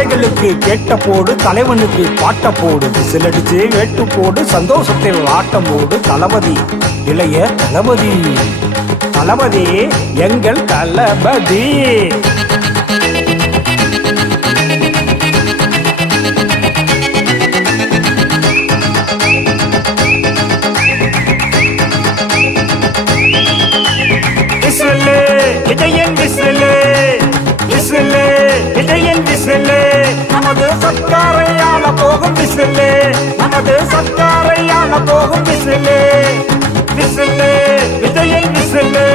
தந்தைகளுக்கு கேட்ட போடு, தலைவனுக்கு பாட்ட போடு, விசிலடிச்சு வேட்டு போடு, சந்தோஷத்தில் ஆட்டம் போடு. தளபதி, இளைய தளபதி, தளபதி எங்கள் தளபதி. விஜயன் விசிலு, விசிலு விஜயன் விசிலு, நமது சர்க்காரையால போகும் விசிலு, நமது சர்க்காரையால போகும் விசிலு. விசிலு விஜயன் விசிலு,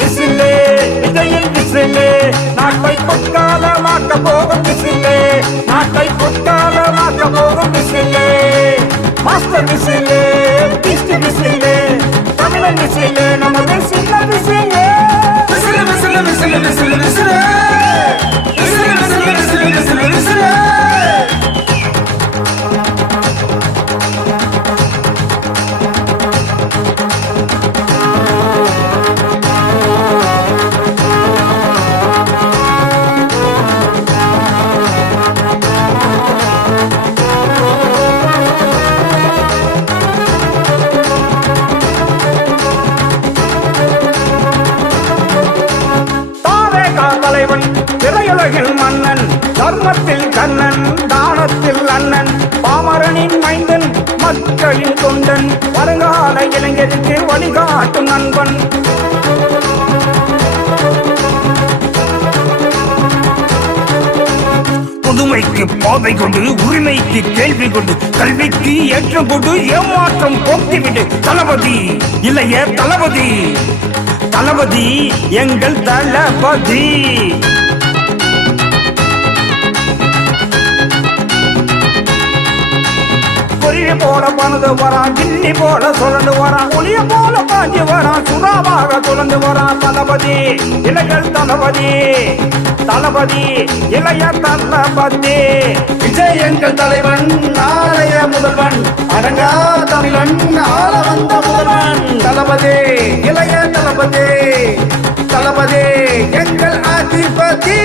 விசிலு விஜயன் விசிலு, நாட்டை பொற்காலமாக்க போகும் விசிலு, நாட்டை பொற்காலமாக்க போகும் whistle. Master whistle, Beast whistle, தமிழன் விசிலு, நமது சின்ன whistle. Whistle whistle whistle whistle whistle, whistle whistle whistle whistle whistle. திரையுலகில் மன்னன், தர்மத்தில் கண்ணன், தானத்தில் அண்ணன், பாமரனின் மைந்தன், மக்களின் தொண்டன், வருங்கால இளைஞருக்கு வழிகாட்டும் நண்பன். புதுமைக்கு பாதை கொண்டு, உரிமைக்கு கேள்வி கொண்டு, கல்விக்கு ஏற்றம் கொண்டு, ஏமாற்றம் போக்கிவிடு. தளபதி, இளைய தளபதி, தளபதி எங்கள் தளபதி. பொரிய போல பணது வரான், கிண்ணி போல சுழண்டு வரான், ஒளிய போல பாஞ்சி வரான், சுறாவாக சுழந்து வரான். தளபதி, இளைஞர் தளபதி, தளபதி இளைய தளபதி. விஜய் எங்கள் தலைவன், நாளைய முதல்வன், அடங்கா தமிழன், ஆள வந்த முதல்வன். தளபதி, இளைய தளபதி, தளபதி எங்கள் அதிபதி.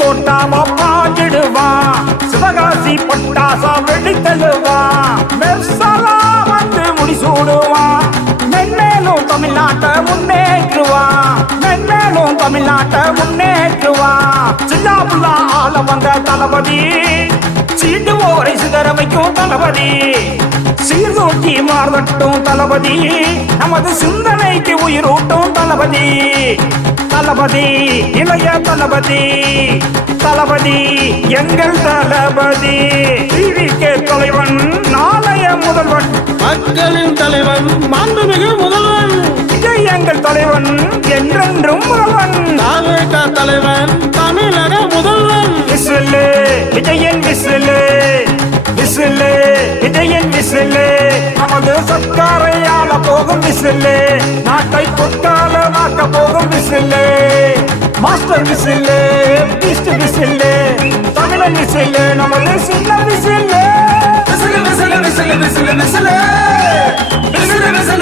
தோட்டாம பாஞ்சிடுவான், சிவகாசி பட்டாசா வெடித்தழுவான், மெர்சலா வந்து முடிசூடுவான், மென்மேலும் தமிழ்நாட்டை முன்னேற்றுவான், மென்மேலும் தமிழ்நாட்டை முன்னேற்றுவான். சில்லாபுல்லா ஆள வந்த தளபதி, சீண்டுவோரை சிதற வைக்கும் தளபதி, சீர்தூக்கி மாறட்டும் தளபதி, நமது சிந்தனைக்கு உயிரூட்டும் தளபதி. தளபதி, இளைய தளபதி, தளபதி எங்கள் தளபதி. டிவிகே தலைவன், நாளைய முதல்வன், மக்களின் தலைவன், மாண்புமிகு முதல்வன். விஜய் எங்கள் தலைவன், என்றென்றும் முதல்வன். தாவேகா தலைவன், தமிழக முதல்வன். விசிலு விஜயன் விசிலு, விசிலு விஜயன் விசிலு, நமது சர்க்காரையால போகும் விசிலு, நாட்டை பொற்காலமாக்க போகும் whistle. Master whistle, Beast whistle, தமிழன் விசிலு, நமது சின்ன whistle. Whistle whistle whistle whistle whistle, whistle whistle